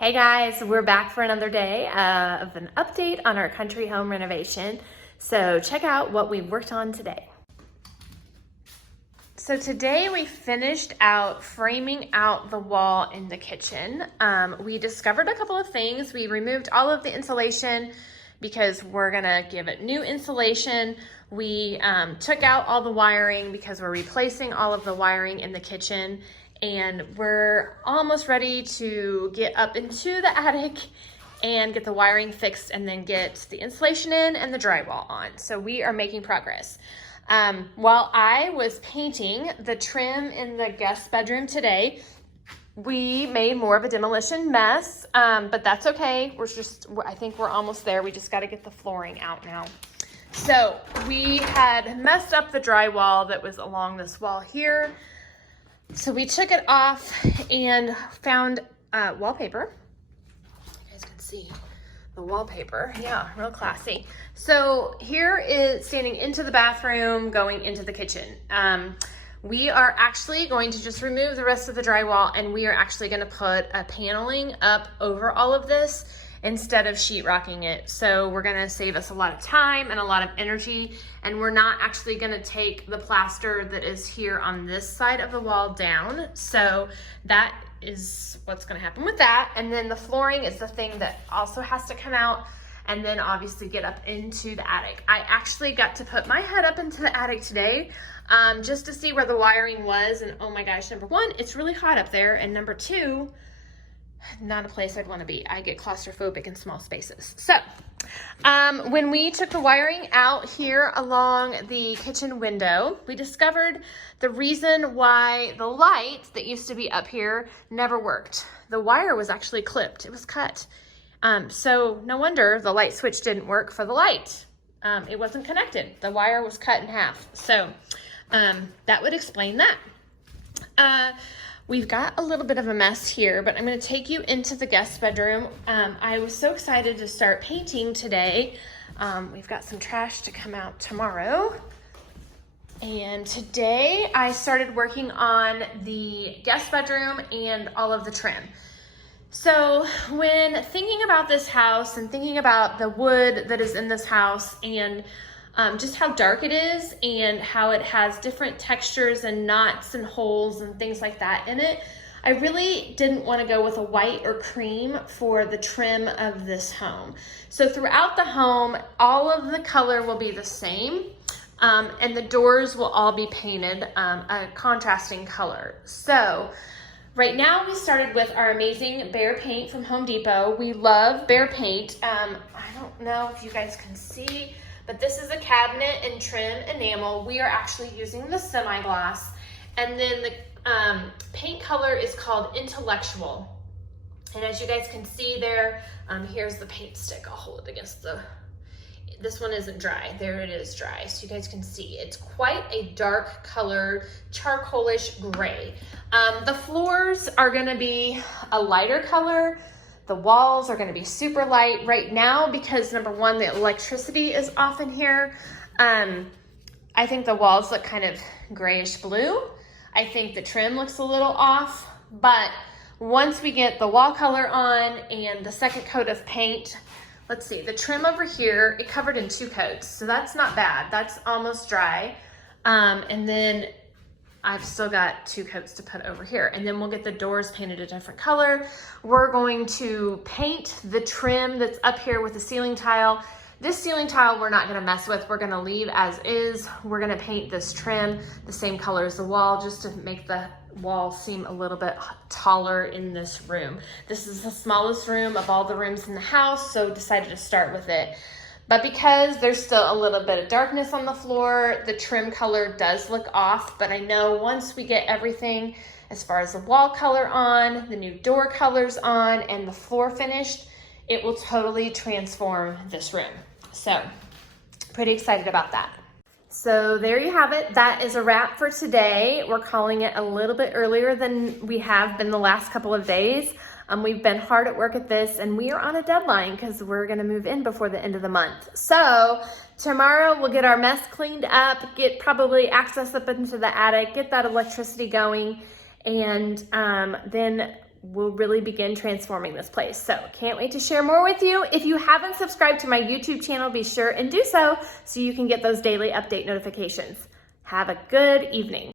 Hey guys, we're back for another day of an update on our country home renovation. So check out what we worked on today. So today we finished out framing out the wall in the kitchen. We discovered a couple of things. We removed all of the insulation because we're gonna give it new insulation. We took out all the wiring because we're replacing all of the wiring in the kitchen, and we're almost ready to get up into the attic and get the wiring fixed and then get the insulation in and the drywall on. So we are making progress. While I was painting the trim in the guest bedroom today, we made more of a demolition mess, but that's okay. I think we're almost there. We just got to get the flooring out now. So we had messed up the drywall that was along this wall here. So we took it off and found wallpaper. You guys can see the wallpaper. Yeah, real classy. So here is standing into the bathroom, going into the kitchen. We are actually going to just remove the rest of the drywall, and we are actually going to put a paneling up over all of this instead of sheetrocking it. So we're gonna save us a lot of time and a lot of energy, and we're not actually gonna take the plaster that is here on this side of the wall down. So that is what's gonna happen with that. And then the flooring is the thing that also has to come out and then obviously get up into the attic. I actually got to put my head up into the attic today just to see where the wiring was, and oh my gosh, number one, it's really hot up there, and number two, not a place I'd want to be. I get claustrophobic in small spaces. So when we took the wiring out here along the kitchen window, we discovered the reason why the light that used to be up here never worked. The wire was actually clipped. It was cut. So no wonder the light switch didn't work for the light. It wasn't connected. The wire was cut in half. So that would explain that. We've got a little bit of a mess here, but I'm going to take you into the guest bedroom. I was so excited to start painting today. We've got some trash to come out tomorrow. And today I started working on the guest bedroom and all of the trim. So when thinking about this house and thinking about the wood that is in this house and just how dark it is and how it has different textures and knots and holes and things like that in it, I really didn't want to go with a white or cream for the trim of this home. So throughout the home, all of the color will be the same, and the doors will all be painted a contrasting color. So right now we started with our amazing Behr paint from Home Depot. We love Behr paint. I don't know if you guys can see, but this is a cabinet and trim enamel. We are actually using the semi-gloss. And then the paint color is called Intellectual. And as you guys can see there, here's the paint stick. I'll hold it against this one isn't dry. There it is dry. So you guys can see it's quite a dark color, charcoalish gray. The floors are gonna be a lighter color. The walls are going to be super light right now because number one, the electricity is off in here. I think the walls look kind of grayish blue. I think the trim looks a little off, but once we get the wall color on and the second coat of paint, let's see, the trim over here, it covered in 2 coats. So that's not bad. That's almost dry. And then I've still got 2 coats to put over here, and then we'll get the doors painted a different color. We're going to paint the trim that's up here with the ceiling tile. This ceiling tile we're not gonna mess with. We're gonna leave as is. We're gonna paint this trim the same color as the wall just to make the wall seem a little bit taller in this room. This is the smallest room of all the rooms in the house, so decided to start with it. But because there's still a little bit of darkness on the floor, the trim color does look off, but I know once we get everything as far as the wall color on, the new door colors on, and the floor finished, it will totally transform this room. So, pretty excited about that. So there you have it. That is a wrap for today. We're calling it a little bit earlier than we have been the last couple of days. We've been hard at work at this, and we are on a deadline because we're gonna move in before the end of the month. So tomorrow we'll get our mess cleaned up, get probably access up into the attic, get that electricity going, and then we'll really begin transforming this place. So can't wait to share more with you. If you haven't subscribed to my YouTube channel, be sure and do so you can get those daily update notifications. Have a good evening.